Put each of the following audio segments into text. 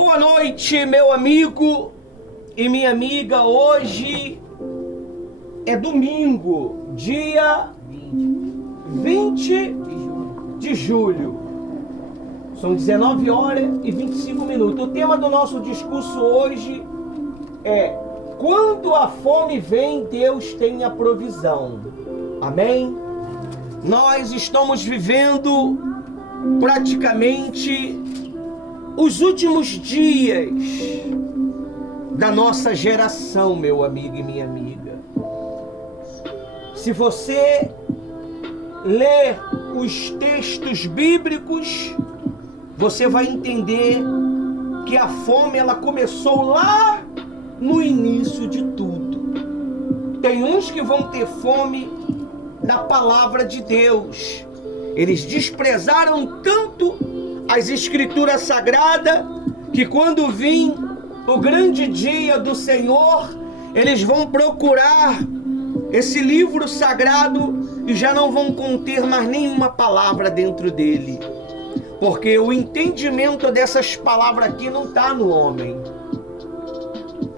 Boa noite, meu amigo e minha amiga. Hoje é domingo, dia 20 de julho. São 19 horas e 25 minutos. O tema do nosso discurso hoje é: quando a fome vem, Deus tem a provisão. Amém? Nós estamos vivendo praticamente os últimos dias da nossa geração, meu amigo e minha amiga. Se você ler os textos bíblicos, você vai entender que a fome ela começou lá no início de tudo. Tem uns que vão ter fome da palavra de Deus. Eles desprezaram tanto as escrituras sagradas que quando vir o grande dia do Senhor, eles vão procurar esse livro sagrado e já não vão conter mais nenhuma palavra dentro dele. Porque o entendimento dessas palavras aqui não está no homem.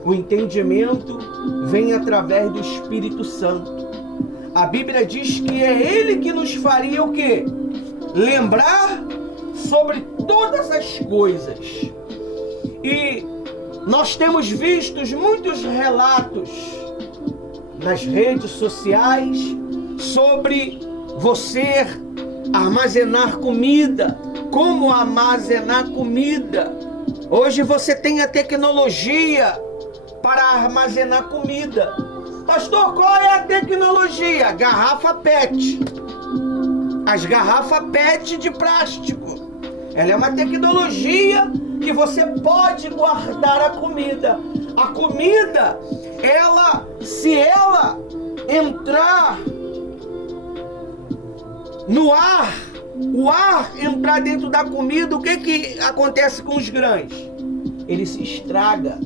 O entendimento vem através do Espírito Santo. A Bíblia diz que é Ele que nos faria o quê? Lembrar sobre todas as coisas. E nós temos visto muitos relatos nas redes sociais sobre você armazenar comida, como armazenar comida. Hoje você tem a tecnologia para armazenar comida. Pastor, qual é a tecnologia? Garrafa PET. As garrafas PET de plástico. Ela é uma tecnologia que você pode guardar a comida. A comida, se ela entrar no ar, o ar entrar dentro da comida, o que acontece com os grãos? Ele se estraga.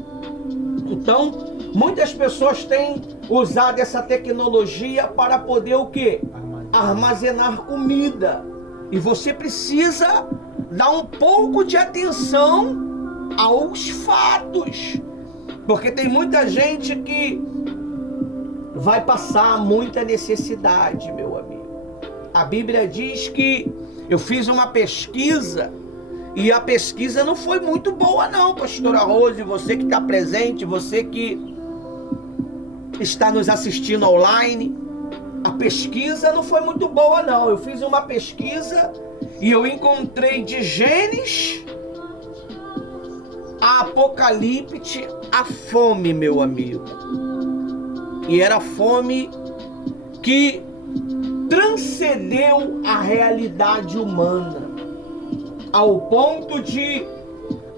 Então, muitas pessoas têm usado essa tecnologia para poder o quê? Armazenar comida. E você precisa dar um pouco de atenção aos fatos. Porque tem muita gente que vai passar muita necessidade, meu amigo. A Bíblia diz que eu fiz uma pesquisa e a pesquisa não foi muito boa não, pastora Rose, você que está presente, você que está nos assistindo online. A pesquisa não foi muito boa não. Eu fiz uma pesquisa e eu encontrei de Gênesis a Apocalipse a fome, meu amigo. E era fome que transcendeu a realidade humana, ao ponto de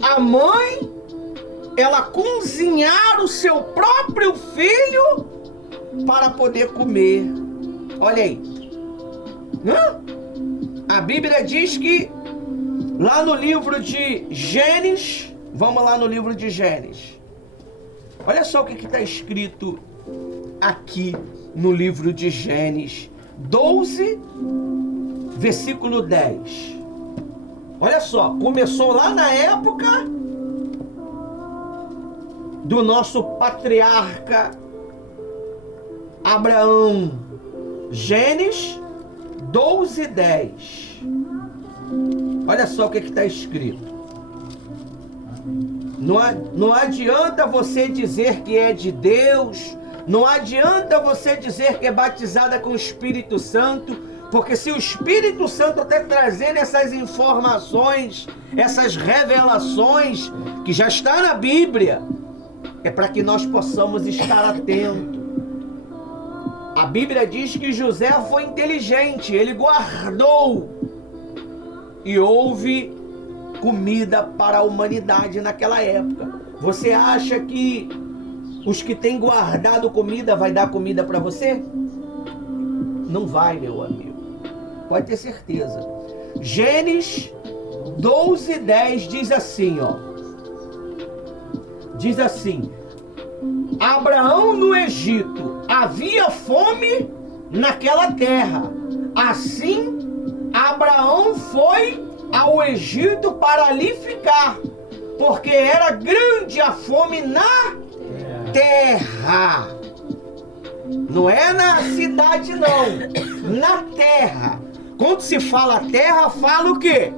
a mãe ela cozinhar o seu próprio filho para poder comer. Olha aí. A Bíblia diz que lá no livro de Gênesis, vamos lá no livro de Gênesis. Olha só o que está escrito aqui no livro de Gênesis 12, versículo 10. Olha só, começou lá na época do nosso patriarca Abraão. Gênesis 12, 10. Olha só o que está escrito. Não adianta você dizer que é de Deus, não adianta você dizer que é batizada com o Espírito Santo, porque se o Espírito Santo está trazendo essas informações, essas revelações que já está na Bíblia, é para que nós possamos estar atentos. A Bíblia diz que José foi inteligente, ele guardou e houve comida para a humanidade naquela época. Você acha que os que têm guardado comida vai dar comida para você? Não vai, meu amigo. Pode ter certeza. Gênesis 12, 10 diz assim, ó. Diz assim: Abraão no Egito, havia fome naquela terra. Assim, Abraão foi ao Egito para ali ficar, porque era grande a fome na terra. Não é na cidade, não. Na terra. Quando se fala terra, fala o quê?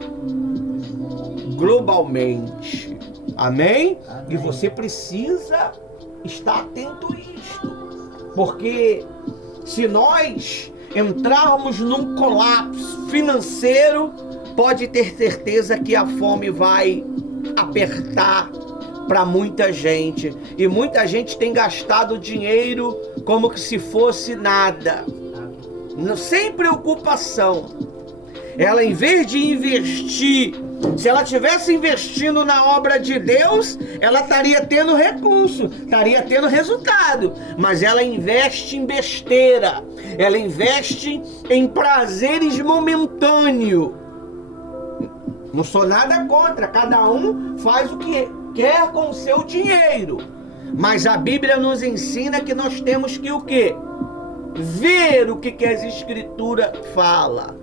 Globalmente. Amém? E você precisa estar atento a isto. Porque se nós entrarmos num colapso financeiro, pode ter certeza que a fome vai apertar para muita gente. E muita gente tem gastado dinheiro como que se fosse nada. Sem preocupação. Ela, em vez de investir, se ela tivesse investindo na obra de Deus, ela estaria tendo recurso, estaria tendo resultado. Mas ela investe em besteira. Ela investe em prazeres momentâneos. Não sou nada contra, cada um faz o que quer com o seu dinheiro. Mas a Bíblia nos ensina que nós temos que o quê? Ver o que as Escrituras falam.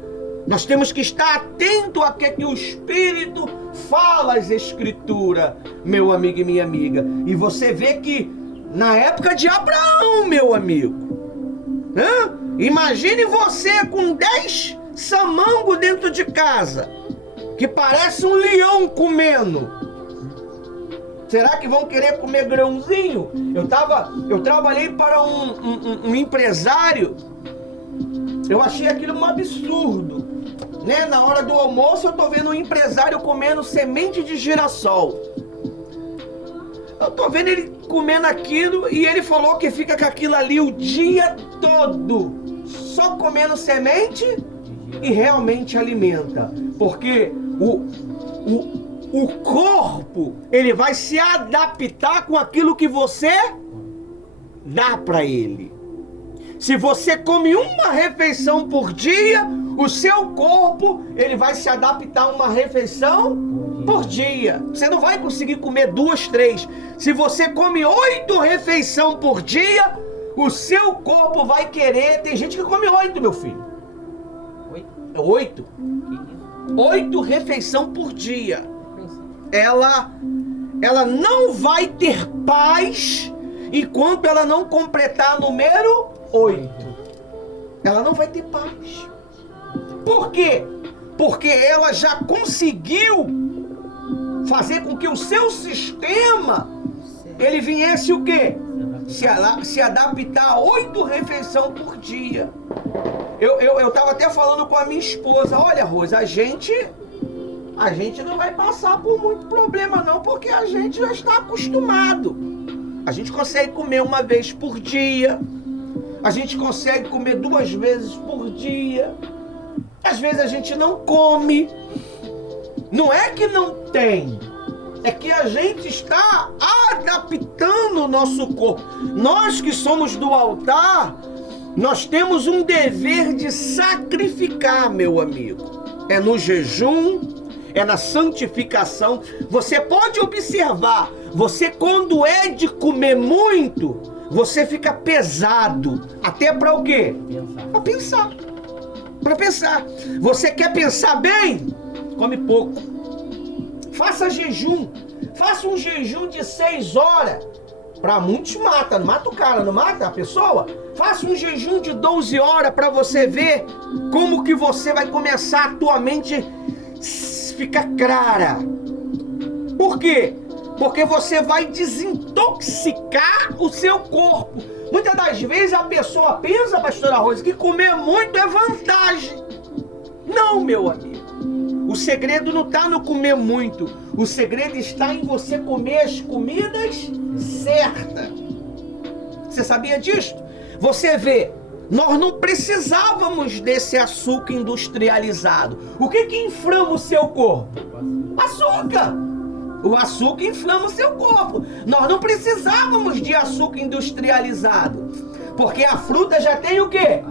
Nós temos que estar atento a que o Espírito fala as Escrituras, meu amigo e minha amiga. E você vê que na época de Abraão, meu amigo, imagine você com 10 samangos dentro de casa, que parece um leão comendo. Será que vão querer comer grãozinho? Eu trabalhei para um empresário. Eu achei aquilo um absurdo, né? Na hora do almoço eu tô vendo um empresário comendo semente de girassol. Eu tô vendo ele comendo aquilo e ele falou que fica com aquilo ali o dia todo, só comendo semente, e realmente alimenta. Porque o corpo, ele vai se adaptar com aquilo que você dá para ele. Se você come uma refeição por dia, o seu corpo, ele vai se adaptar a uma refeição por dia. Você não vai conseguir comer 2, 3. Se você come 8 refeições por dia, o seu corpo vai querer. Tem gente que come 8, meu filho. 8 refeições por dia. Ela não vai ter paz enquanto ela não completar número 8. Ela não vai ter paz. Por quê? Porque ela já conseguiu fazer com que o seu sistema, ele viesse o quê? Se adaptar a 8 refeições por dia. Eu tava até falando com a minha esposa, olha, Rosa, a gente não vai passar por muito problema não, porque a gente já está acostumado. A gente consegue comer uma vez por dia, a gente consegue comer 2 vezes por dia. Às vezes a gente não come. Não é que não tem, é que a gente está adaptando o nosso corpo. Nós que somos do altar, nós temos um dever de sacrificar, meu amigo. É no jejum, é na santificação. Você pode observar, você quando é de comer muito, você fica pesado. Até para o quê? Para pensar. Para pensar. Você quer pensar bem? Come pouco. Faça jejum. Faça um jejum de 6 horas. Para muitos mata. Não mata o cara, não mata a pessoa. Faça um jejum de 12 horas para você ver como que você vai começar a tua mente ficar clara. Por quê? Porque você vai desintoxicar o seu corpo. Muitas das vezes a pessoa pensa, pastora Rosa, que comer muito é vantagem. Não, meu amigo. O segredo não está no comer muito. O segredo está em você comer as comidas certas. Você sabia disso? Você vê, nós não precisávamos desse açúcar industrializado. O que inflama o seu corpo? Açúcar. O açúcar inflama o seu corpo. Nós não precisávamos de açúcar industrializado. Porque a fruta já tem o quê?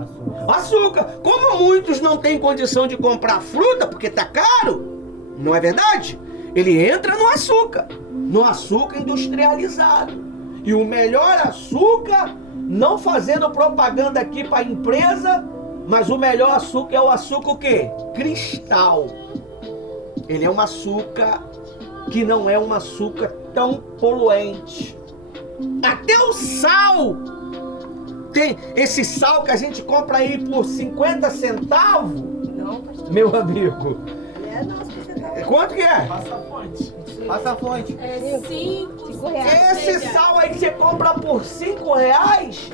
Açúcar. Como muitos não têm condição de comprar fruta porque está caro, não é verdade? Ele entra no açúcar industrializado. E o melhor açúcar, não fazendo propaganda aqui para a empresa, mas o melhor açúcar é o açúcar o quê? Cristal. Ele é um açúcar que não é um açúcar tão poluente. Até o sal, tem esse sal que a gente compra aí por 50 centavos, Não, pastor. meu amigo. Não, você tá... Quanto que é? Passa a fonte. É 5 reais. Esse sal aí que você compra por 5 reais,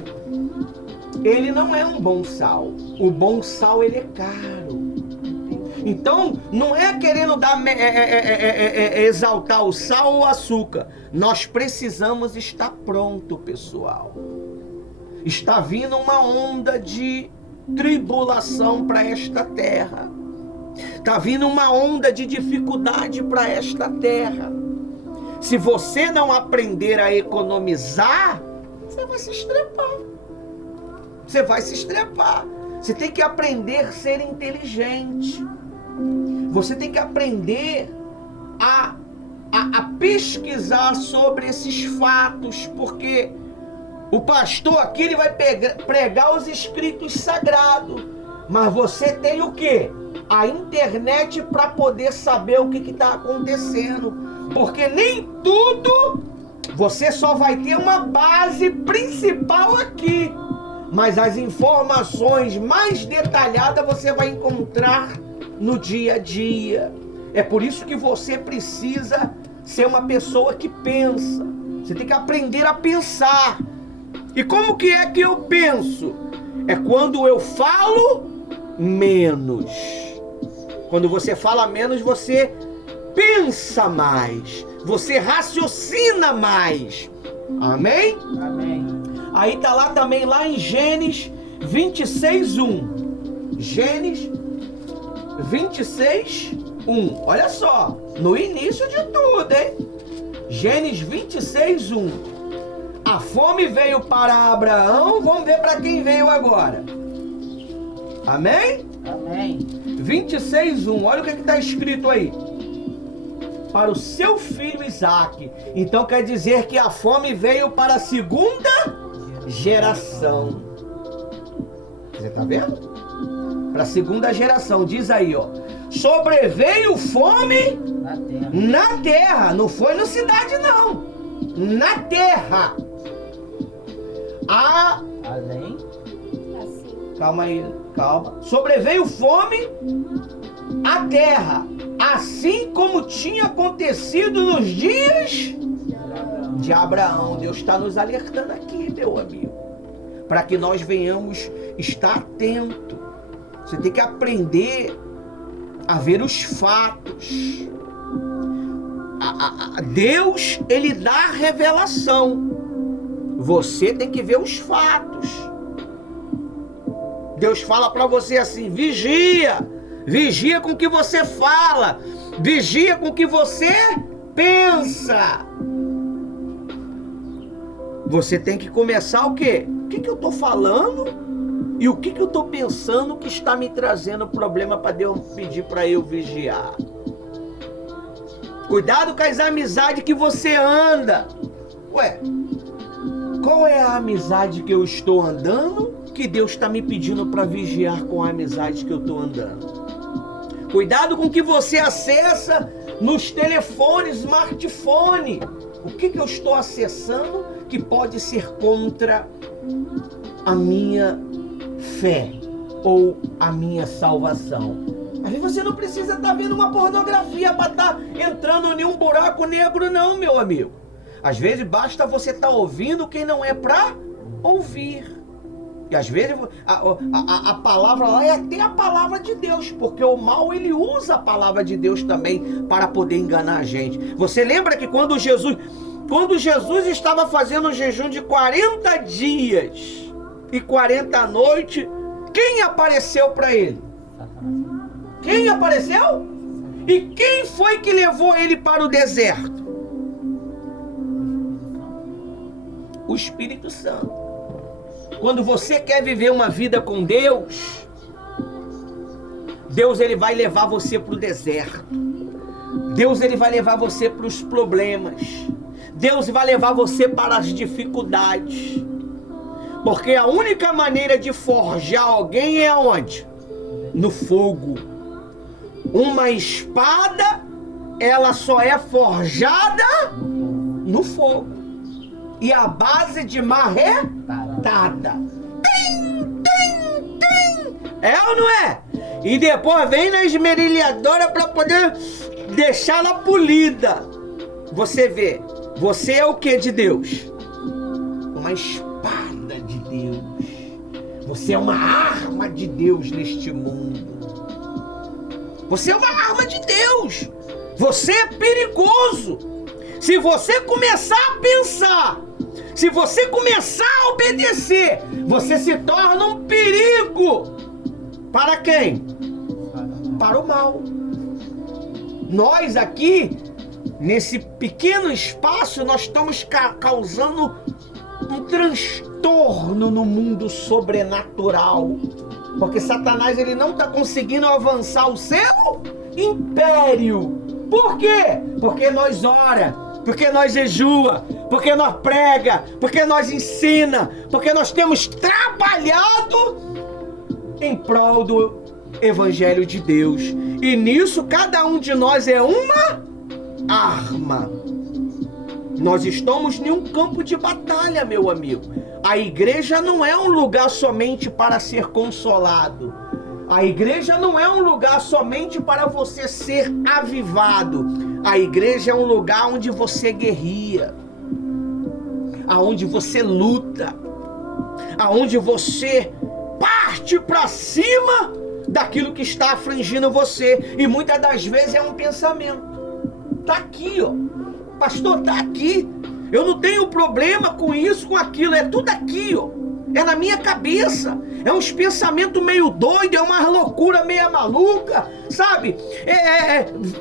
ele não é um bom sal. O bom sal, ele é caro. Então, não é querendo exaltar o sal ou o açúcar. Nós precisamos estar pronto, pessoal. Está vindo uma onda de tribulação para esta terra. Está vindo uma onda de dificuldade para esta terra. Se você não aprender a economizar, você vai se estrepar. Você vai se estrepar. Você tem que aprender a ser inteligente. Você tem que aprender a pesquisar sobre esses fatos, porque o pastor aqui ele vai pregar os escritos sagrados, mas você tem o quê? A internet para poder saber o que está acontecendo, porque nem tudo você só vai ter uma base principal aqui, mas as informações mais detalhadas você vai encontrar no dia a dia. É por isso que você precisa ser uma pessoa que pensa. Você tem que aprender a pensar. E como que é que eu penso? É quando eu falo menos. Quando você fala menos, você pensa mais. Você raciocina mais. Amém? Amém. Aí tá lá também, lá em Gênesis 26:1. Gênesis 26:1. Olha só, no início de tudo, hein? Gênesis 26:1. A fome veio para Abraão, vamos ver para quem veio agora. Amém? Amém. 26:1. Olha o que está escrito aí. Para o seu filho Isaque. Então quer dizer que a fome veio para a segunda geração. Você está vendo? Para a segunda geração. Diz aí, ó. Sobreveio fome na terra. Não foi na cidade, não. Na terra. Além. Calma aí, calma. Sobreveio fome à terra, assim como tinha acontecido nos dias de Abraão. Deus está nos alertando aqui, meu amigo, para que nós venhamos estar atento. Você tem que aprender a ver os fatos. Deus, ele dá a revelação. Você tem que ver os fatos. Deus fala para você assim: vigia. Vigia com o que você fala. Vigia com o que você pensa. Você tem que começar o quê? O que eu estou falando e o que eu estou pensando que está me trazendo problema para Deus pedir para eu vigiar. Cuidado com as amizades que você anda. Ué, qual é a amizade que eu estou andando que Deus está me pedindo para vigiar com a amizade que eu estou andando? Cuidado com o que você acessa nos telefones, smartphone. O que eu estou acessando que pode ser contra a minha fé ou a minha salvação? Às vezes você não precisa estar vendo uma pornografia para estar entrando em um buraco negro, não, meu amigo. Às vezes basta você estar ouvindo quem não é para ouvir. E às vezes a palavra lá é até a palavra de Deus, porque o mal ele usa a palavra de Deus também para poder enganar a gente. Você lembra que quando Jesus estava fazendo um jejum de 40 dias e 40 noites, quem apareceu para ele? Quem apareceu? E quem foi que levou ele para o deserto? O Espírito Santo. Quando você quer viver uma vida com Deus, Deus ele vai levar você para o deserto. Deus ele vai levar você para os problemas. Deus vai levar você para as dificuldades. Porque a única maneira de forjar alguém é aonde? No fogo. Uma espada ela só é forjada no fogo. E a base de marretada. Tim, tim, tim. É ou não é? E depois vem na esmerilhadora para poder deixá-la polida. Você vê, você é o que de Deus? Uma espada de Deus. Você é uma arma de Deus neste mundo. Você é uma arma de Deus. Você é perigoso. Se você começar a pensar, se você começar a obedecer, você se torna um perigo. Para quem? Para o mal. Nós aqui, nesse pequeno espaço, nós estamos causando um transtorno no mundo sobrenatural. Porque Satanás, ele não está conseguindo avançar o seu império. Por quê? Porque nós ora, porque nós jejua, porque nós prega, porque nós ensina, porque nós temos trabalhado em prol do Evangelho de Deus. E nisso cada um de nós é uma arma. Nós estamos em um campo de batalha, meu amigo. A igreja não é um lugar somente para ser consolado. A igreja não é um lugar somente para você ser avivado. A igreja é um lugar onde você guerria, aonde você luta, aonde você parte para cima daquilo que está afligindo você. E muitas das vezes é um pensamento. Tá aqui, ó. Pastor, tá aqui. Eu não tenho problema com isso, com aquilo. É tudo aqui, ó. É na minha cabeça. É uns pensamentos meio doidos, é uma loucura meio maluca, sabe?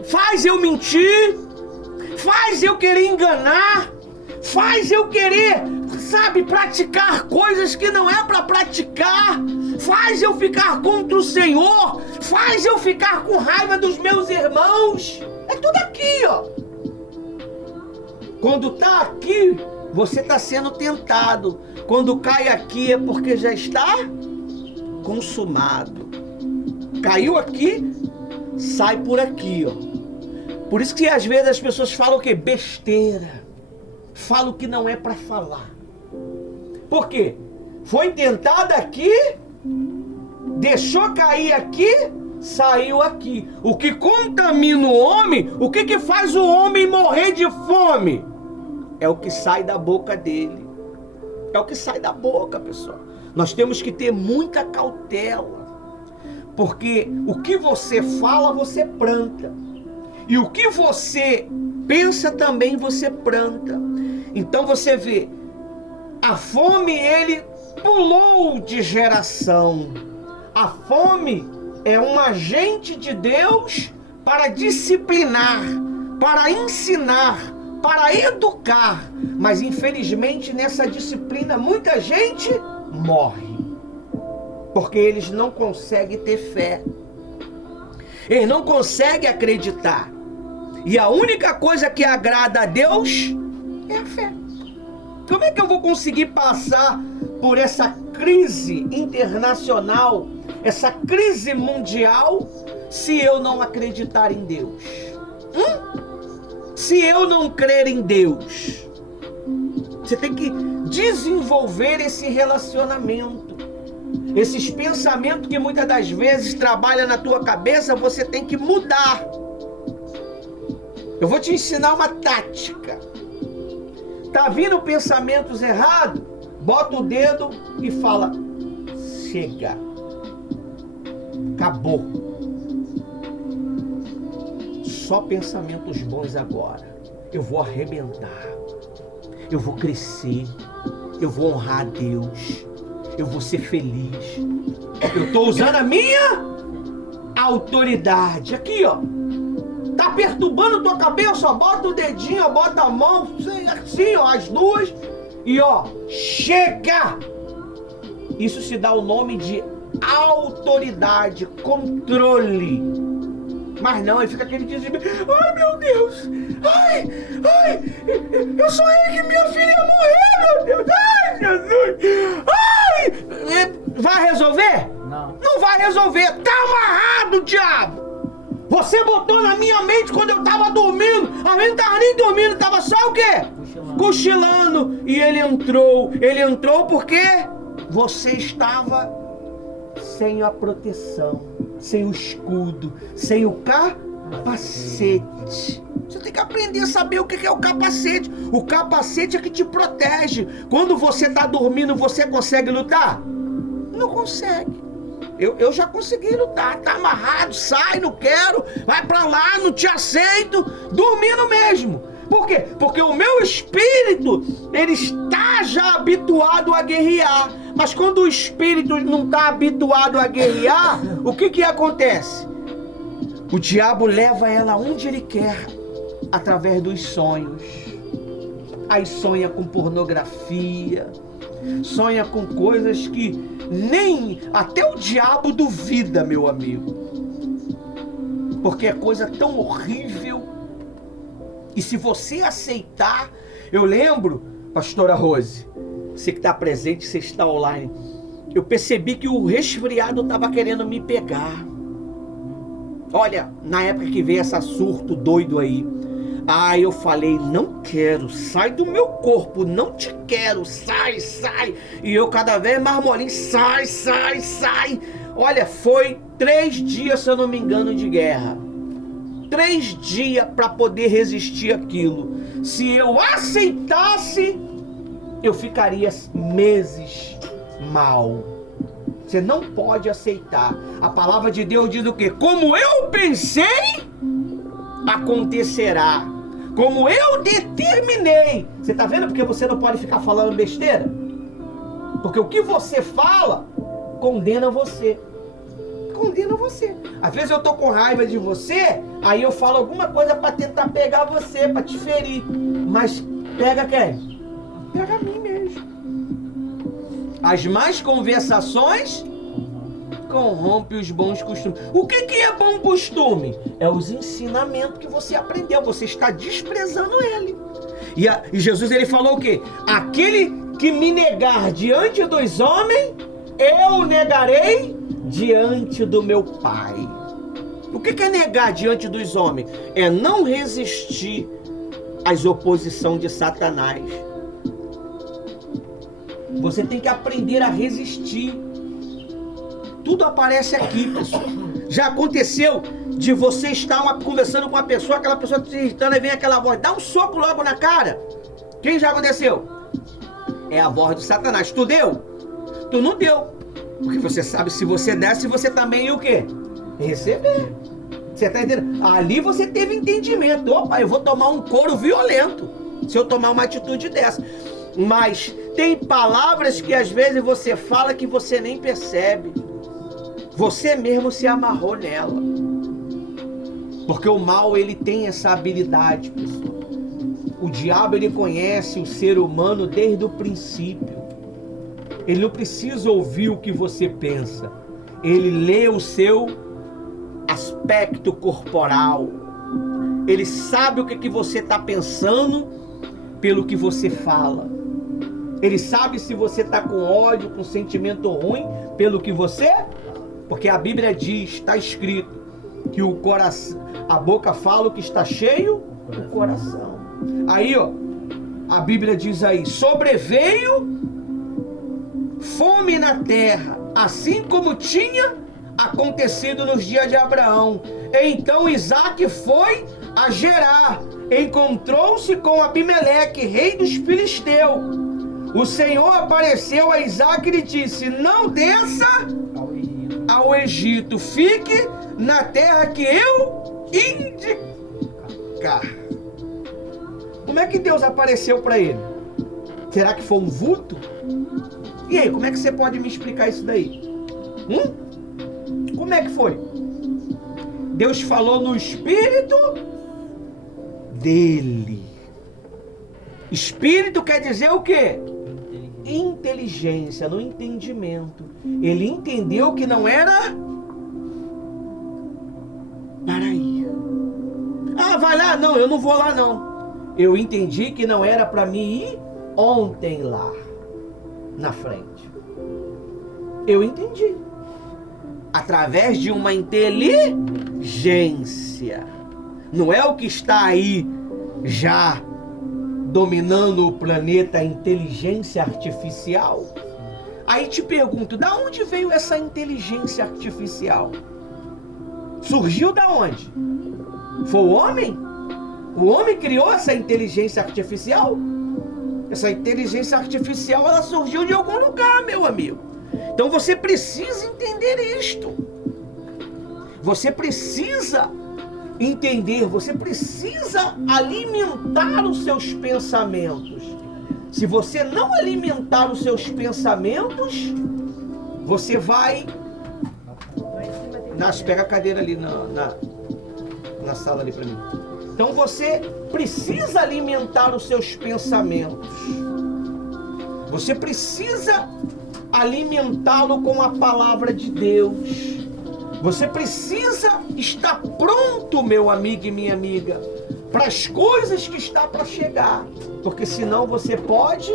Faz eu mentir, faz eu querer enganar, faz eu querer, sabe, praticar coisas que não é para praticar, faz eu ficar contra o Senhor, faz eu ficar com raiva dos meus irmãos. É tudo aqui, ó. Quando tá aqui, você está sendo tentado. Quando cai aqui é porque já está consumado. Caiu aqui, sai por aqui, ó. Por isso que às vezes as pessoas falam o quê? Besteira. Falam que não é para falar. Por quê? Foi tentada aqui, deixou cair aqui, saiu aqui. O que contamina o homem, o que faz o homem morrer de fome? É o que sai da boca dele. É o que sai da boca, pessoal. Nós temos que ter muita cautela. Porque o que você fala, você planta. E o que você pensa também, você planta. Então você vê, a fome, ele pulou de geração. A fome é um agente de Deus para disciplinar, para ensinar, para educar. Mas infelizmente nessa disciplina muita gente morre. Porque eles não conseguem ter fé. Eles não conseguem acreditar. E a única coisa que agrada a Deus é a fé. Como é que eu vou conseguir passar por essa crise internacional, essa crise mundial, se eu não acreditar em Deus? Se eu não crer em Deus? Você tem que desenvolver esse relacionamento. Esses pensamentos que muitas das vezes trabalham na tua cabeça, você tem que mudar. Eu vou te ensinar uma tática. Tá vindo pensamentos errados? Bota o dedo e fala: chega. Acabou. Só pensamentos bons agora. Eu vou arrebentar. Eu vou crescer. Eu vou honrar a Deus. Eu vou ser feliz. Eu estou usando a minha autoridade. Aqui, ó. Tá perturbando tua cabeça, ó. Bota o dedinho, ó. Bota a mão. Assim, ó. As duas. E, ó. Chega! Isso se dá o nome de autoridade, controle. Mas não, ele fica aquele desespero. Ai, meu Deus! Ai! Eu sonhei que minha filha ia morrer, meu Deus! Ai, Jesus! Ai! Vai resolver? Não. Não vai resolver! Tá amarrado, diabo! Você botou na minha mente quando eu estava dormindo. A gente não estava nem dormindo, estava só o quê? Cochilando. E ele entrou. Ele entrou porque você estava sem a proteção, sem o escudo, sem o capacete. Você tem que aprender a saber o que é o capacete. O capacete é que te protege. Quando você está dormindo, você consegue lutar? Não consegue. Eu já consegui lutar. Tá amarrado, sai, não quero, vai pra lá, não te aceito. Dormindo mesmo. Por quê? Porque o meu espírito, ele está já habituado a guerrear. Mas quando o espírito não está habituado a guerrear, o que acontece? O diabo leva ela onde ele quer, através dos sonhos. Aí sonha com pornografia, sonha com coisas que nem até o diabo duvida, meu amigo. Porque é coisa tão horrível. E se você aceitar, eu lembro, pastora Rose, você que está presente, você está online, eu percebi que o resfriado estava querendo me pegar. Olha, na época que veio essa surto doido aí, eu falei, não quero, sai do meu corpo, não te quero, sai, sai. E eu cada vez mais molinho, sai, sai, sai. Olha, foi 3 dias, se eu não me engano, de guerra. 3 dias para poder resistir aquilo. Se eu aceitasse, eu ficaria meses mal. Você não pode aceitar. A palavra de Deus diz o quê? Como eu pensei, acontecerá. Como eu determinei. Você está vendo porque você não pode ficar falando besteira? Porque o que você fala, condena você. Condena você. Às vezes eu tô com raiva de você, aí eu falo alguma coisa para tentar pegar você, para te ferir. Mas pega quem? Pega a mim mesmo. As más conversações corrompem os bons costumes. O que é bom costume? É os ensinamentos que você aprendeu. Você está desprezando ele. E Jesus, ele falou o quê? Aquele que me negar diante dos homens, eu negarei diante do meu Pai. O que é negar diante dos homens? É não resistir às oposições de Satanás. Você tem que aprender a resistir. Tudo aparece aqui, pessoal. Já aconteceu de você estar conversando com uma pessoa, aquela pessoa te irritando, e vem aquela voz, dá um soco logo na cara. Quem já aconteceu? É a voz do Satanás. Tu deu? Tu não deu. Porque você sabe, se você desse, você também ia o quê? Receber. Você tá entendendo? Ali você teve entendimento. Opa, eu vou tomar um couro violento se eu tomar uma atitude dessa. Mas tem palavras que às vezes você fala que você nem percebe. Você mesmo se amarrou nela. Porque o mal, ele tem essa habilidade, pessoal. O diabo, ele conhece o ser humano desde o princípio. Ele não precisa ouvir o que você pensa. Ele lê o seu aspecto corporal. Ele sabe o que você está pensando pelo que você fala. Ele sabe se você está com ódio, com sentimento ruim, pelo que você... Porque a Bíblia diz, está escrito, que o coração, a boca fala o que está cheio, o coração. Aí, ó, a Bíblia diz aí, sobreveio fome na terra, assim como tinha acontecido nos dias de Abraão. Então Isaac foi a Gerar, encontrou-se com Abimeleque, rei dos filisteus. O Senhor apareceu a Isaac e lhe disse, não desça ao Egito, fique na terra que eu indicar. Como é que Deus apareceu para ele? Será que foi um vulto? E aí, como é que você pode me explicar isso daí? Como é que foi? Deus falou no espírito dele. Espírito quer dizer o quê? Inteligência, no entendimento. Ele entendeu que não era para ir. Vai lá? Não, eu não vou lá não. Eu entendi que não era para mim ir ontem lá, na frente. Eu entendi. Através de uma inteligência. inteligência. Não é o que está aí já dominando o planeta, a inteligência artificial? Aí te pergunto, da onde veio essa inteligência artificial? Surgiu da onde? Foi o homem? O homem criou essa inteligência artificial? Essa inteligência artificial, ela surgiu de algum lugar, meu amigo. Então você precisa entender isto. Você precisa entender, você precisa alimentar os seus pensamentos. Se você não alimentar os seus pensamentos, você vai... Pega a cadeira ali na sala ali para mim. Então você precisa alimentar os seus pensamentos. Você precisa alimentá-lo com a palavra de Deus. Você precisa estar pronto, meu amigo e minha amiga, para as coisas que está para chegar. Porque senão você pode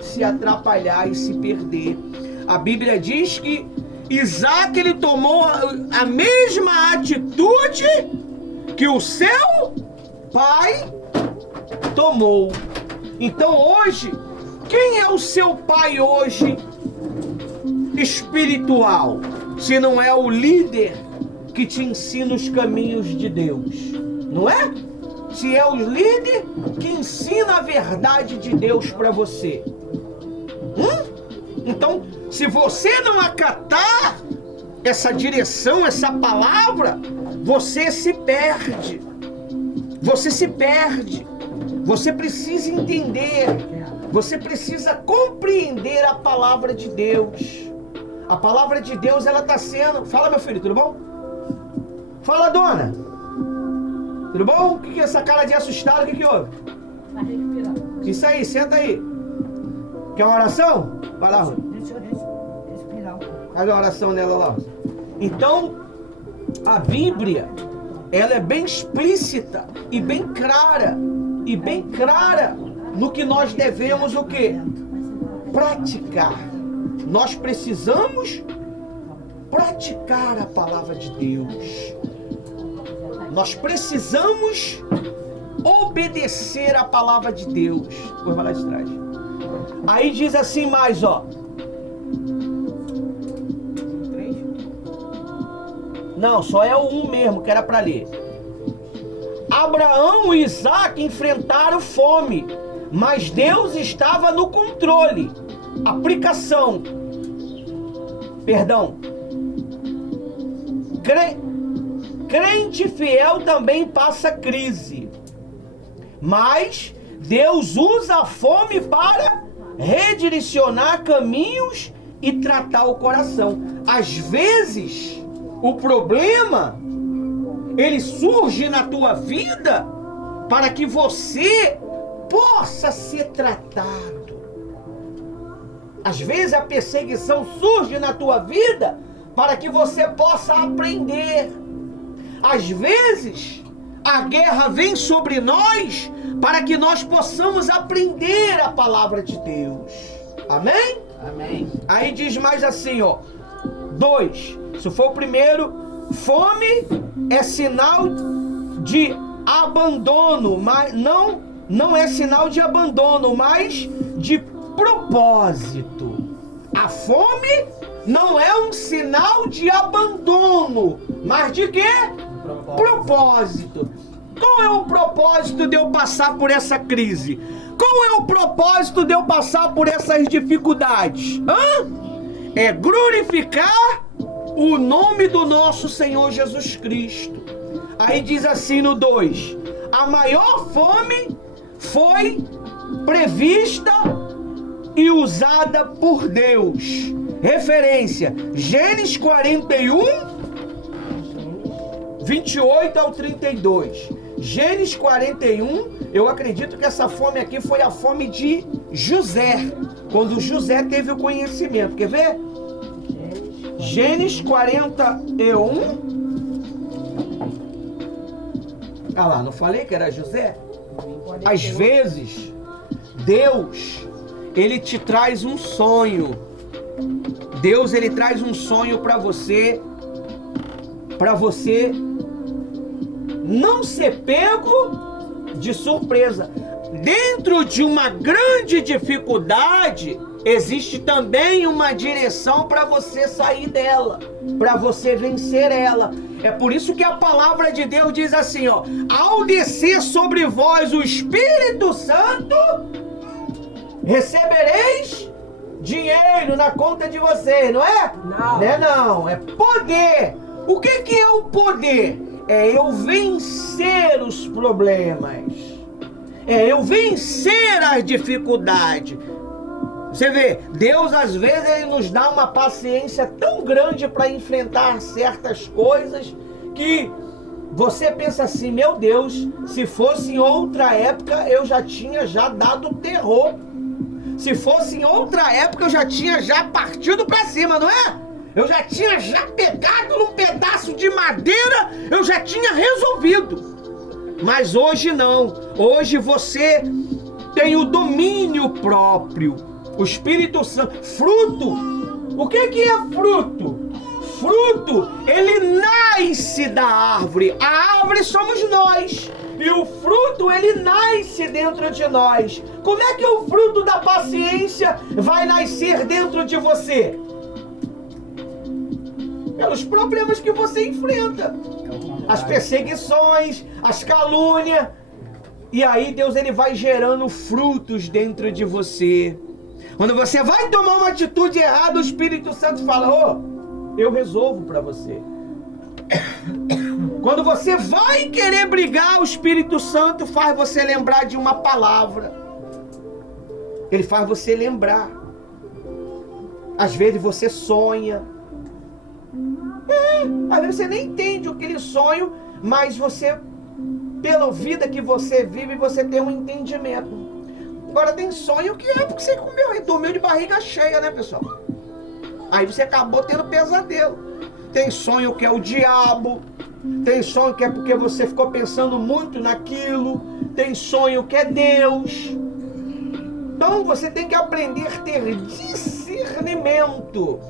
se atrapalhar e se perder. A Bíblia diz que Isaac, ele tomou a mesma atitude que o seu pai tomou. Então hoje, quem é o seu pai hoje espiritual? Se não é o líder que te ensina os caminhos de Deus, não é? Se é o líder que ensina a verdade de Deus para você. Então, se você não acatar essa direção, essa palavra, você se perde. Você se perde. Você precisa entender. Você precisa compreender a palavra de Deus. A palavra de Deus, ela está sendo... Fala, meu filho, tudo bom? Fala, dona. Tudo bom? O que é essa cara de assustado? O que houve? Tá respirando. Isso aí, senta aí. Quer uma oração? Vai lá, Rui. Deixa eu respirar um pouco. Faz a oração nela lá. Então, a Bíblia, ela é bem explícita e bem clara. E bem clara no que nós devemos o quê? Praticar. Nós precisamos praticar a palavra de Deus. Nós precisamos obedecer a palavra de Deus. Vou lá de trás. Aí diz assim mais, ó. Não, só é o 1 mesmo que era para ler. Abraão e Isaac enfrentaram fome, mas Deus estava no controle. Aplicação. Perdão. Crente fiel também passa crise. Mas Deus usa a fome para redirecionar caminhos e tratar o coração. Às vezes, o problema, ele surge na tua vida para que você possa ser tratado. Às vezes a perseguição surge na tua vida para que você possa aprender. Às vezes a guerra vem sobre nós para que nós possamos aprender a palavra de Deus. Amém? Amém. Aí diz mais assim, ó. 2. Se for o primeiro, fome é sinal de abandono, mas não é sinal de abandono, mas de propósito. A fome não é um sinal de abandono, mas de quê? Propósito. Qual é o propósito de eu passar por essa crise? Qual é o propósito de eu passar por essas dificuldades? É glorificar o nome do nosso Senhor Jesus Cristo. Aí diz assim no 2: a maior fome foi prevista e usada por Deus. Referência, Gênesis 41, 28 ao 32. Gênesis 41, eu acredito que essa fome aqui foi a fome de José, quando José teve o conhecimento. Quer ver? Gênesis 41. Ah lá, não falei que era José? Às vezes, Deus, Ele te traz um sonho. Deus, Ele traz um sonho para você. para você não ser pego de surpresa. Dentro de uma grande dificuldade, existe também uma direção para você sair dela, para você vencer ela. É por isso que a palavra de Deus diz assim, ó: ao descer sobre vós o Espírito Santo, recebereis dinheiro na conta de vocês, não é? Não. Não é não, é poder. O que é o poder? É eu vencer os problemas. É eu vencer as dificuldades. Você vê, Deus às vezes ele nos dá uma paciência tão grande para enfrentar certas coisas que você pensa assim, meu Deus, se fosse em outra época eu já tinha dado terror. Se fosse em outra época eu já tinha partido para cima, não é? Eu já tinha pegado num pedaço de madeira, eu já tinha resolvido. Mas hoje não. Hoje você tem o domínio próprio. O Espírito Santo. Fruto. O que é fruto? Fruto, ele nasce da árvore. A árvore somos nós. E o fruto, ele nasce dentro de nós. Como é que o fruto da paciência vai nascer dentro de você? Pelos problemas que você enfrenta. As perseguições, as calúnias. E aí Deus ele vai gerando frutos dentro de você. Quando você vai tomar uma atitude errada, o Espírito Santo fala, eu resolvo para você. Quando você vai querer brigar, o Espírito Santo faz você lembrar de uma palavra. Ele faz você lembrar. Às vezes você sonha. Às vezes você nem entende aquele sonho, mas você, pela vida que você vive, você tem um entendimento. Agora tem sonho que é porque você comeu e dormiu de barriga cheia, né, pessoal? Aí você acabou tendo pesadelo. Tem sonho que é o diabo. Tem sonho que é porque você ficou pensando muito naquilo. Tem sonho que é Deus. Então você tem que aprender a ter discernimento.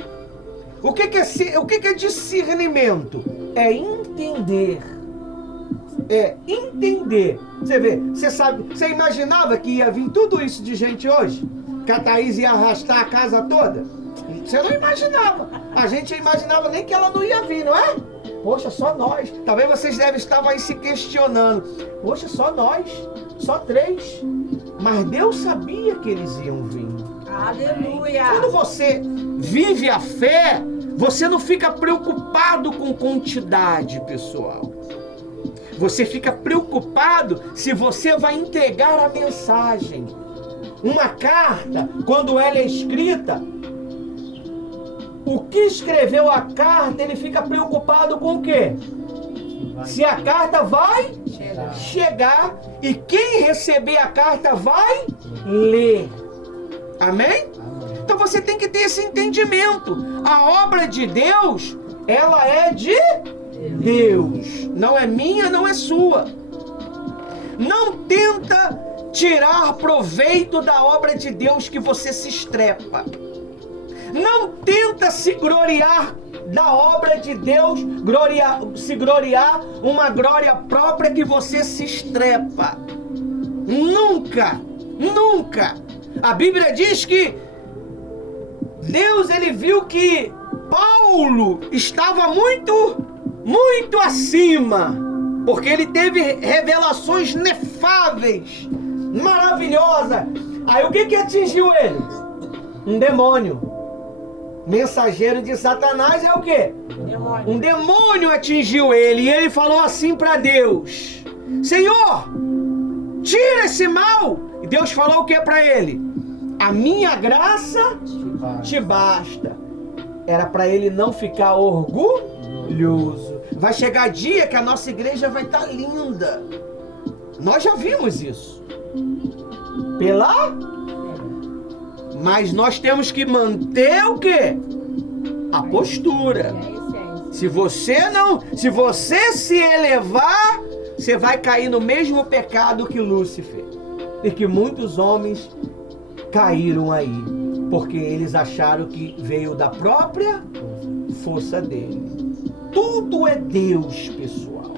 O que é discernimento? É entender. É entender. Você vê, você sabe, você imaginava que ia vir tudo isso de gente hoje? Que a Thaís ia arrastar a casa toda? Você não imaginava. A gente imaginava nem que ela não ia vir, não é? Poxa, só nós. Talvez vocês devem estar aí se questionando. Poxa, só nós. Só 3. Mas Deus sabia que eles iam vir. Aleluia. Quando você vive a fé, você não fica preocupado com quantidade, pessoal. Você fica preocupado se você vai entregar a mensagem. Uma carta, quando ela é escrita, o que escreveu a carta, ele fica preocupado com o quê? Se a carta vai chegar e quem receber a carta vai ler. Amém? Então você tem que ter esse entendimento. A obra de Deus, ela é de Deus. Não é minha, não é sua. Não tenta tirar proveito da obra de Deus que você se estrepa. Não tenta se gloriar da obra de Deus, se gloriar uma glória própria que você se estrepa. Nunca, nunca. A Bíblia diz que Deus ele viu que Paulo estava muito acima, porque ele teve revelações inefáveis, maravilhosas. Aí o que atingiu ele? Um demônio. Mensageiro de Satanás é o quê? Demônio. Um demônio atingiu ele e ele falou assim para Deus: Senhor, tira esse mal. E Deus falou o que para ele? A minha graça te basta. Era para ele não ficar orgulhoso. Vai chegar dia que a nossa igreja vai estar linda. Nós já vimos isso. Mas nós temos que manter o quê? A postura. Se você se elevar, você vai cair no mesmo pecado que Lúcifer. E que muitos homens caíram aí. Porque eles acharam que veio da própria força dele. Tudo é Deus, pessoal.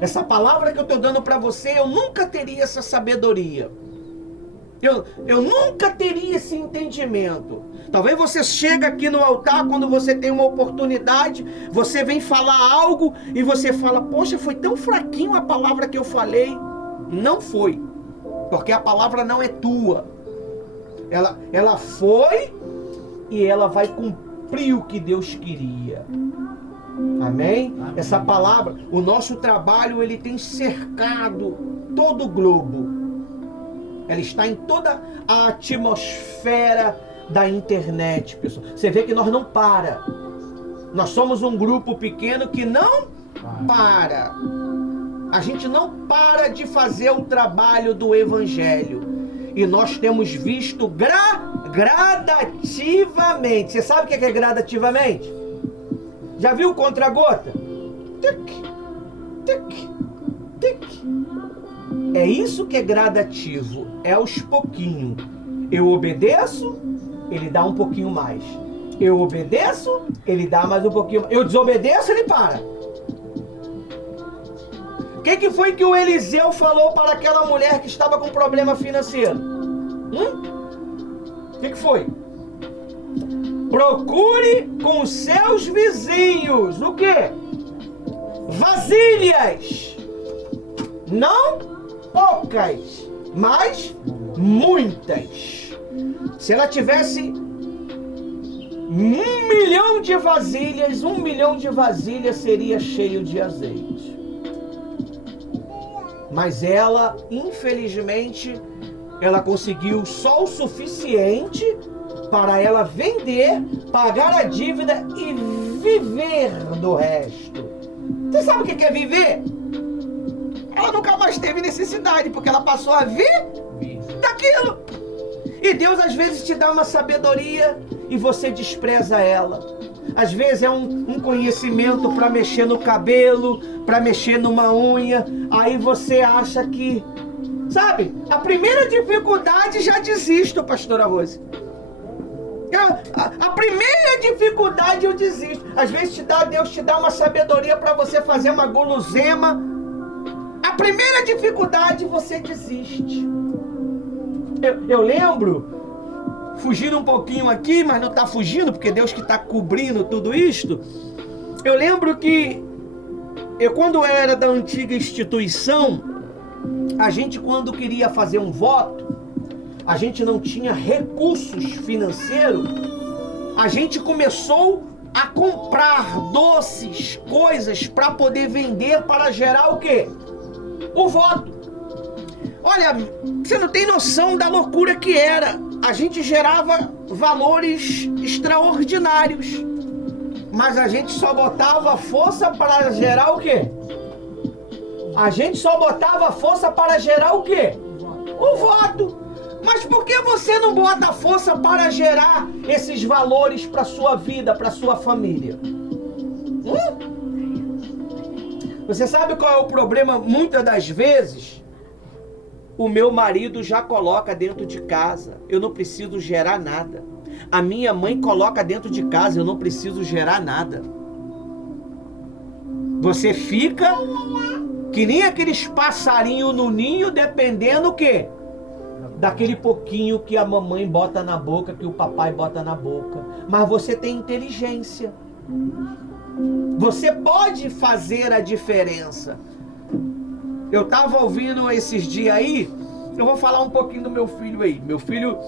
Essa palavra que eu estou dando para você, eu nunca teria essa sabedoria. Eu nunca teria esse entendimento. Talvez você chega aqui no altar, quando você tem uma oportunidade, você vem falar algo e você fala, poxa, foi tão fraquinho a palavra que eu falei. Não foi, porque a palavra não é tua. Ela foi e ela vai cumprir o que Deus queria. Amém? Essa palavra, o nosso trabalho, ele tem cercado todo o globo. Ela está em toda a atmosfera da internet, pessoal. Você vê que nós não para. Nós somos um grupo pequeno que não para. A gente não para de fazer o trabalho do Evangelho. E nós temos visto gradativamente. Você sabe o que é gradativamente? Já viu o contra-gota? Tic, tic, tic. É isso que é gradativo. É aos pouquinhos. Eu obedeço, ele dá um pouquinho mais. Eu obedeço, ele dá mais um pouquinho mais. Eu desobedeço, ele para. O que foi que o Eliseu falou para aquela mulher que estava com problema financeiro? O que foi? Procure com seus vizinhos o quê? Vasilhas. Não poucas, mas muitas. Se ela tivesse 1 milhão de vasilhas, 1 milhão de vasilhas seria cheio de azeite. Mas ela, infelizmente, ela conseguiu só o suficiente para ela vender, pagar a dívida e viver do resto. Você sabe o que é viver? Ela nunca mais teve necessidade, porque ela passou a ver daquilo. E Deus às vezes te dá uma sabedoria e você despreza ela. Às vezes é um conhecimento para mexer no cabelo, para mexer numa unha. Aí você acha que, sabe, a primeira dificuldade já desisto, pastora Rose. A primeira dificuldade eu desisto. Às vezes Deus te dá uma sabedoria para você fazer uma guloseima. A primeira dificuldade você desiste. Eu lembro, fugindo um pouquinho aqui, mas não está fugindo, porque Deus que está cobrindo tudo isto. Eu lembro que quando era da antiga instituição, a gente, quando queria fazer um voto, a gente não tinha recursos financeiros, a gente começou a comprar doces, coisas para poder vender, para gerar o quê? O voto. Olha, você não tem noção da loucura que era. A gente gerava valores extraordinários, mas a gente só botava força para gerar o quê? A gente só botava força para gerar o quê? O voto. Mas por que você não bota força para gerar esses valores para sua vida, para sua família? Você sabe qual é o problema? Muitas das vezes, o meu marido já coloca dentro de casa. Eu não preciso gerar nada. A minha mãe coloca dentro de casa. Eu não preciso gerar nada. Você fica que nem aqueles passarinhos no ninho, dependendo o quê? Daquele pouquinho que a mamãe bota na boca, que o papai bota na boca. Mas você tem inteligência. Você pode fazer a diferença. Eu estava ouvindo esses dias aí, eu vou falar um pouquinho do meu filho aí. Meu filho,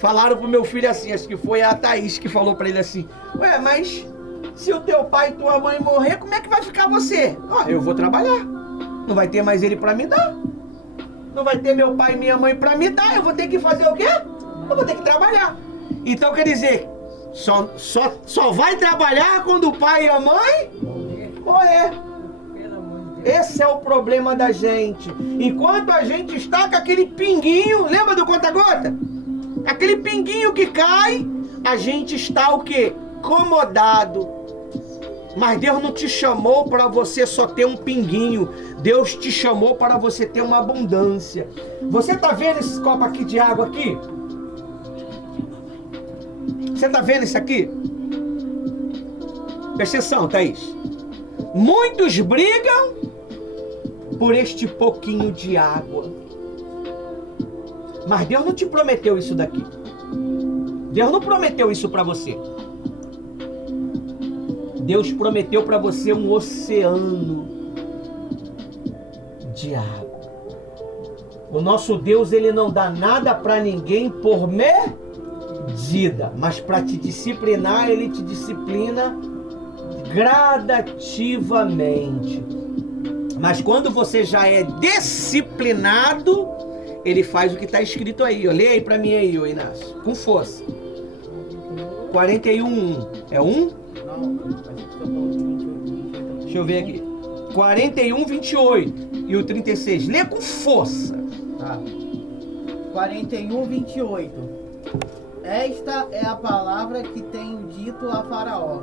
falaram pro meu filho assim, acho que foi a Thaís que falou para ele assim, ué, mas se o teu pai e tua mãe morrer, como é que vai ficar você? Eu vou trabalhar, não vai ter mais ele para me dar. Não vai ter meu pai e minha mãe para me dar, eu vou ter que fazer o quê? Eu vou ter que trabalhar. Então quer dizer, só vai trabalhar quando o pai e a mãe morrer. Esse é o problema da gente. Enquanto a gente está com aquele pinguinho, lembra do conta-gota? Aquele pinguinho que cai, a gente está o quê? Acomodado. Mas Deus não te chamou para você só ter um pinguinho. Deus te chamou para você ter uma abundância. Você está vendo esse copo aqui de água aqui? Você está vendo isso aqui? Presta atenção, Thaís. Muitos brigam por este pouquinho de água. Mas Deus não te prometeu isso daqui. Deus não prometeu isso para você. Deus prometeu para você um oceano de água. O nosso Deus, ele não dá nada para ninguém por medida, mas para te disciplinar, ele te disciplina gradativamente. Mas quando você já é disciplinado, ele faz o que está escrito aí. Lê aí para mim aí, ô Inácio, com força. 41:1. É 1? Não, a gente tá falando de 28. Deixa eu ver aqui. 41:28 e o 36. Lê com força. Tá. 41:28. Esta é a palavra que tenho dito a Faraó.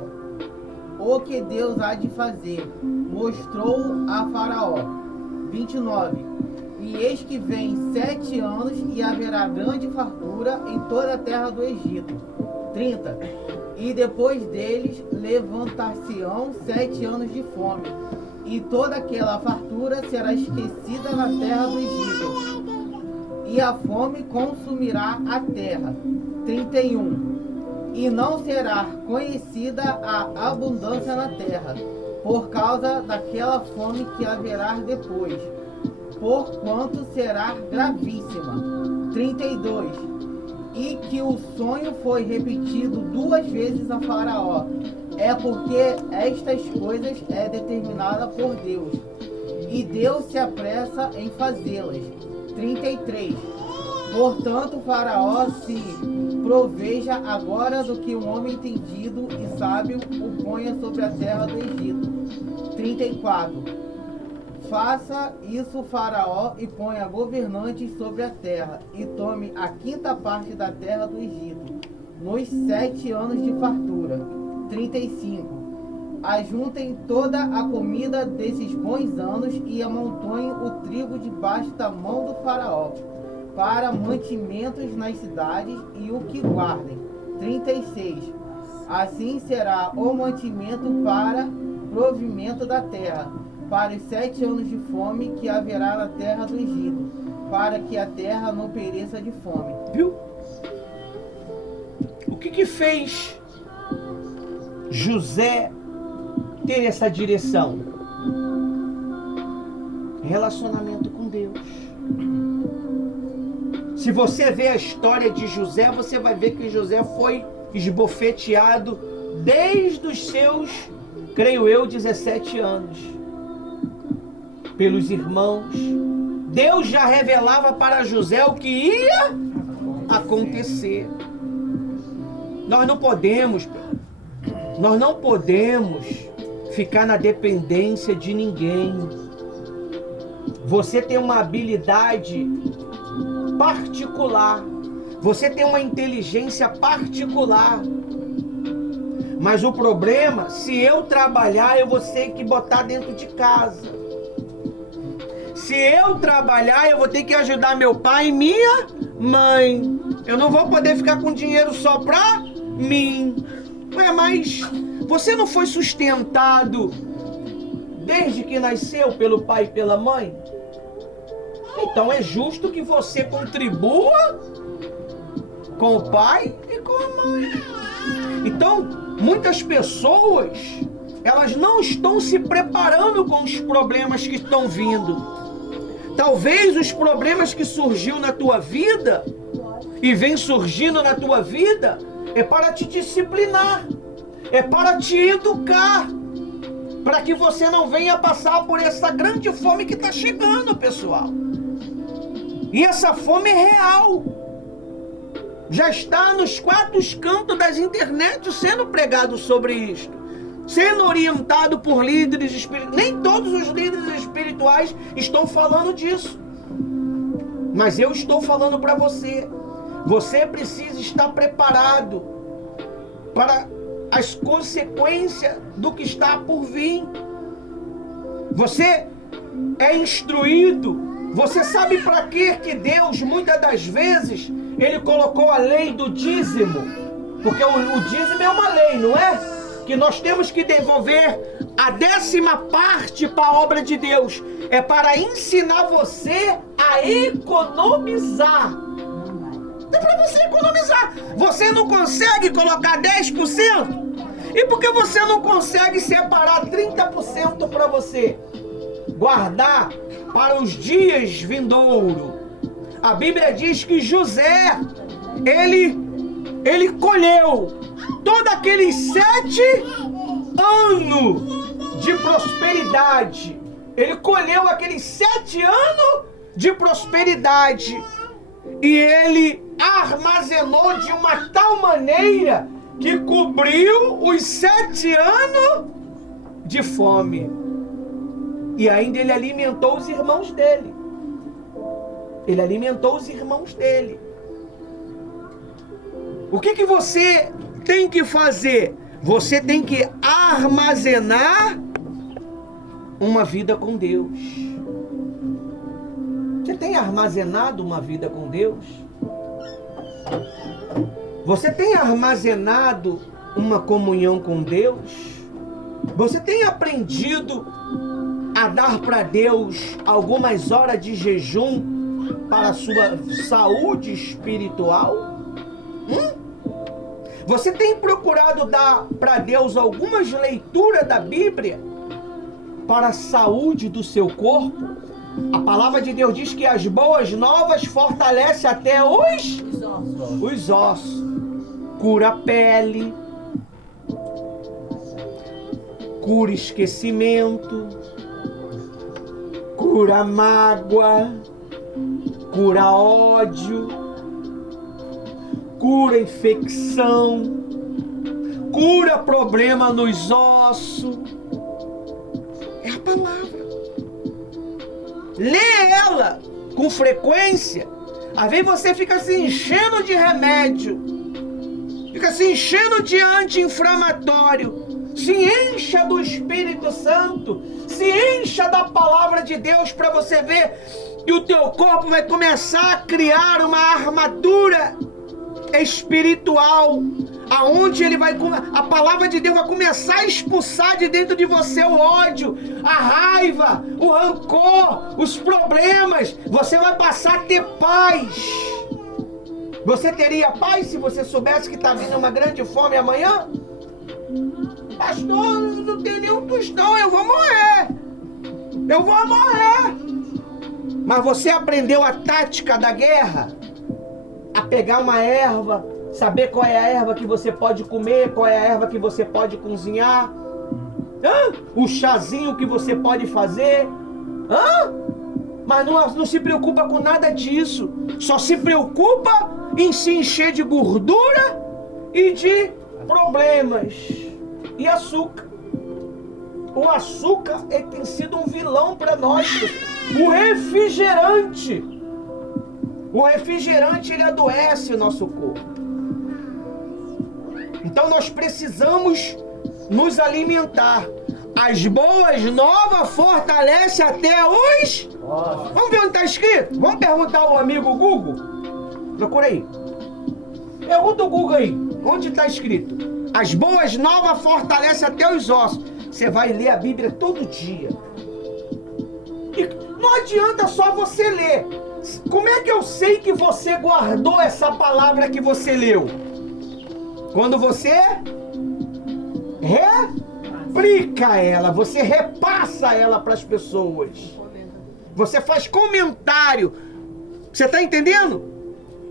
O que Deus há de fazer, mostrou a Faraó. 29. E eis que vem 7 anos e haverá grande fartura em toda a terra do Egito. 30. E depois deles levantar-se-ão 7 anos de fome, e toda aquela fartura será esquecida na terra do Egito, e a fome consumirá a terra. 31. E não será conhecida a abundância na terra, por causa daquela fome que haverá depois, porquanto será gravíssima. 32. E que o sonho foi repetido 2 vezes a Faraó, é porque estas coisas é determinada por Deus, e Deus se apressa em fazê-las. 33. Portanto, Faraó se proveja agora do que um homem entendido e sábio o ponha sobre a terra do Egito. 34. Faça isso Faraó e ponha governantes sobre a terra, e tome a 5ª parte da terra do Egito, nos 7 anos de fartura. 35. Ajuntem toda a comida desses bons anos e amontoem o trigo debaixo da mão do Faraó, para mantimentos nas cidades e o que guardem. 36. Assim será o mantimento para provimento da terra, para os 7 anos de fome que haverá na terra do Egito, para que a terra não pereça de fome. Viu? O que fez José ter essa direção? Relacionamento com Deus. Se você ver a história de José, você vai ver que José foi esbofeteado desde os seus, creio eu, 17 anos. Pelos irmãos. Deus já revelava para José o que ia acontecer. Nós não podemos ficar na dependência de ninguém. Você tem uma habilidade particular, você tem uma inteligência particular, mas o problema, se eu trabalhar, eu vou ter que botar dentro de casa. Se eu trabalhar, eu vou ter que ajudar meu pai e minha mãe. Eu não vou poder ficar com dinheiro só pra mim. Ué, mas você não foi sustentado desde que nasceu pelo pai e pela mãe? Então é justo que você contribua com o pai e com a mãe. Então, muitas pessoas, elas não estão se preparando com os problemas que estão vindo. Talvez os problemas que surgiu na tua vida e vem surgindo na tua vida é para te disciplinar, é para te educar, para que você não venha passar por essa grande fome que está chegando, pessoal. E essa fome é real. Já está nos 4 cantos das internet sendo pregado sobre isto, sendo orientado por líderes espirituais. Nem todos os líderes espirituais estão falando disso, mas eu estou falando para você. Você precisa estar preparado para as consequências do que está por vir. Você é instruído. Você sabe para que Deus, muitas das vezes, Ele colocou a lei do dízimo? Porque o dízimo é uma lei, não é? que nós temos que devolver a 10ª parte para a obra de Deus. É para ensinar você a economizar. É para você economizar. Você não consegue colocar 10%? E por que você não consegue separar 30% para você guardar para os dias vindouros? A Bíblia diz que José, ele colheu todos aqueles 7 anos de prosperidade. Ele colheu aqueles 7 anos de prosperidade. E ele armazenou de uma tal maneira que cobriu os 7 anos de fome. E ainda ele alimentou os irmãos dele. Ele alimentou os irmãos dele. O que você tem que fazer? Você tem que armazenar uma vida com Deus. Você tem armazenado uma vida com Deus? Você tem armazenado uma comunhão com Deus? Você tem aprendido a dar para Deus algumas horas de jejum para a sua saúde espiritual? Você tem procurado dar para Deus algumas leituras da Bíblia para a saúde do seu corpo? A palavra de Deus diz que as boas novas fortalecem até os ossos. Cura a pele, cura esquecimento, cura mágoa, cura ódio, cura infecção, cura problema nos ossos. É a palavra. Lê ela com frequência. Às vezes você fica se enchendo de remédio, fica se enchendo de anti-inflamatório. Se encha do Espírito Santo, se encha da palavra de Deus para você ver que o teu corpo vai começar a criar uma armadura espiritual, aonde a palavra de Deus vai começar a expulsar de dentro de você o ódio, a raiva, o rancor, os problemas. Você vai passar a ter paz. Você teria paz se você soubesse que está vindo uma grande fome amanhã? Pastor, não tem nenhum tostão, eu vou morrer. Mas você aprendeu a tática da guerra? A pegar uma erva, saber qual é a erva que você pode comer, qual é a erva que você pode cozinhar, o chazinho que você pode fazer, mas não se preocupa com nada disso, só se preocupa em se encher de gordura e de problemas. E açúcar. O açúcar tem sido um vilão para nós. O refrigerante, ele adoece o nosso corpo. Então nós precisamos nos alimentar. As boas novas fortalecem até os... Vamos ver onde está escrito? Vamos perguntar ao amigo Google? Procura aí. Pergunta o Google aí. Onde está escrito? As boas novas fortalecem até os ossos. Você vai ler a Bíblia todo dia. E não adianta só você ler. Como é que eu sei que você guardou essa palavra que você leu? Quando você replica ela, você repassa ela para as pessoas. Você faz comentário. Você está entendendo?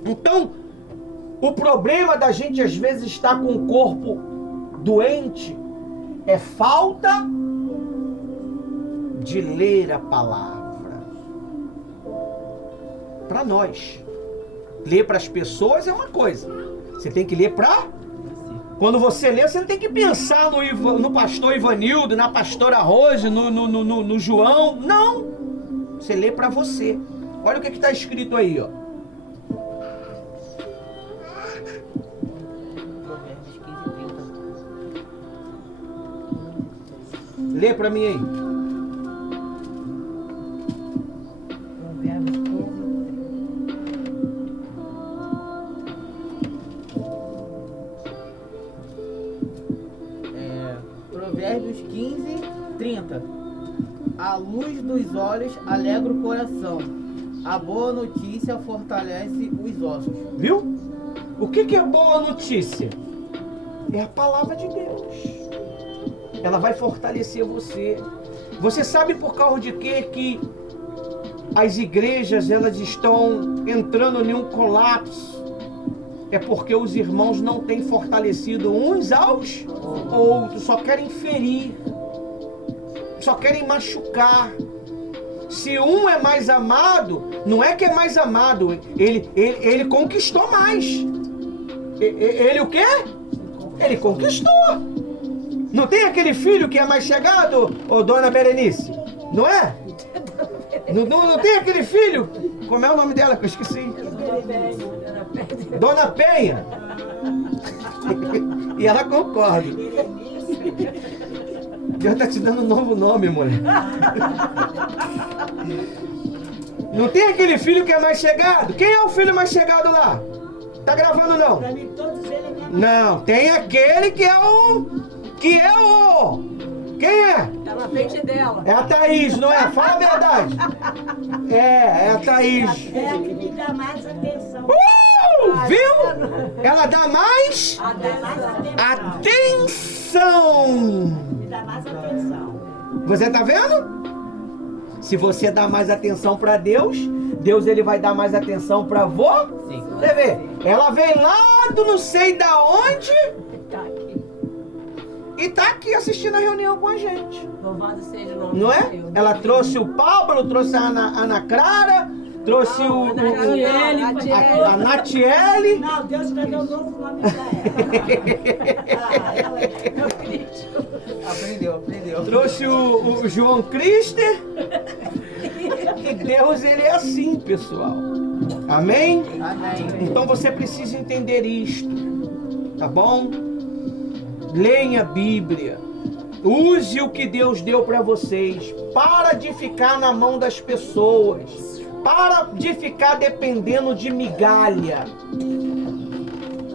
Então, o problema da gente às vezes estar com o corpo doente é falta de ler a palavra. Para nós. Ler para as pessoas é uma coisa. Você tem que ler para... Quando você lê, você não tem que pensar no pastor Ivanildo, na pastora Rose, no João. Não. Você lê para você. Olha o que está escrito aí, ó. Lê para mim aí. 30. A luz dos olhos alegra o coração. A boa notícia fortalece os ossos. Viu? O que é boa notícia? É a palavra de Deus. Ela vai fortalecer você. Você sabe por causa de quê que as igrejas elas estão entrando em um colapso? É porque os irmãos não têm fortalecido uns aos outros, só querem ferir, só querem machucar. Se um é mais amado, não é que é mais amado, ele conquistou mais. Ele o quê? Ele conquistou. Não tem aquele filho que é mais chegado, ô dona Berenice? Não é? Não tem aquele filho? Como é o nome dela que eu esqueci? Dona Penha. E ela concorda. Deus está te dando um novo nome, mulher. Não tem aquele filho que é mais chegado? Quem é o filho mais chegado lá? Tá gravando não? Pra mim, todos eles é minha mãe. Não, tem aquele que é o... Quem é? Tá na frente dela. É a Thaís, não é? Fala a verdade. É a Thaís. É a que me dá mais atenção. Viu? Ela dá mais A dá mais atenção. atenção. Me dá mais atenção. Você tá vendo? Se você dá mais atenção para Deus, Deus ele vai dar mais atenção para você. Você vê? Ela vem lá do não sei da onde Tá aqui. e tá aqui assistindo a reunião com a gente. Louvado seja o nome Não do é? Senhor. Ela trouxe o Pablo, trouxe a Ana Clara, trouxe a Natiele. Não, Deus vai dar um novo nome pra ela. Ela é meu crítico. Aprendeu. Trouxe o João Crister. E Deus, ele é assim, pessoal. Amém? Amém. Então você precisa entender isto, tá bom? Leia a Bíblia. Use o que Deus deu para vocês. Para de ficar na mão das pessoas. Para de ficar dependendo de migalha.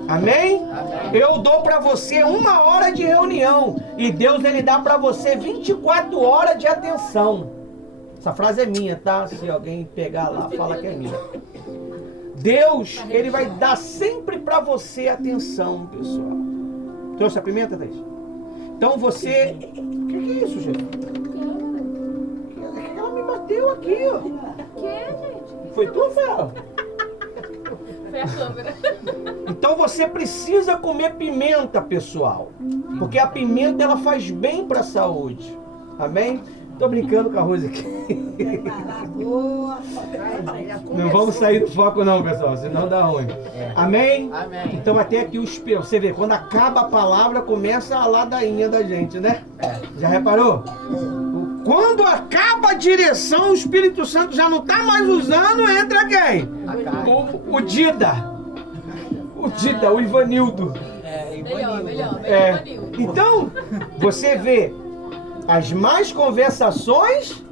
Amém? Eu dou para você 1 hora de reunião e Deus ele dá para você 24 horas de atenção. Essa frase é minha, tá? Se alguém pegar lá, fala que é minha. Deus, ele vai dar sempre para você atenção, pessoal. Trouxe a pimenta, Thaís? Então você... O que é isso, gente? Ela me bateu aqui, ó. Que, gente? Foi tu ou foi ela? Foi a câmera. Então você precisa comer pimenta, pessoal. Porque a pimenta, ela faz bem para a saúde. Amém? Tô brincando com a Rose aqui. Não vamos sair do foco não, pessoal, senão dá ruim. Amém? Amém. Então até aqui o espelho. Você vê, quando acaba a palavra, começa a ladainha da gente, né? Já reparou? Quando acaba a direção, o Espírito Santo já não tá mais usando, entra quem? O Dida. O Dida, o Ivanildo. Melhor. É. Então, você vê, as más conversações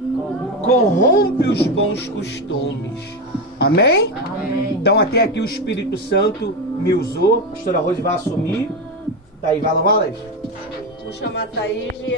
corrompem os bons costumes. Amém? Então até aqui o Espírito Santo me usou. A pastora Rose vai assumir. Tá aí, vai louvar, Alex? Vou chamar a Thaís e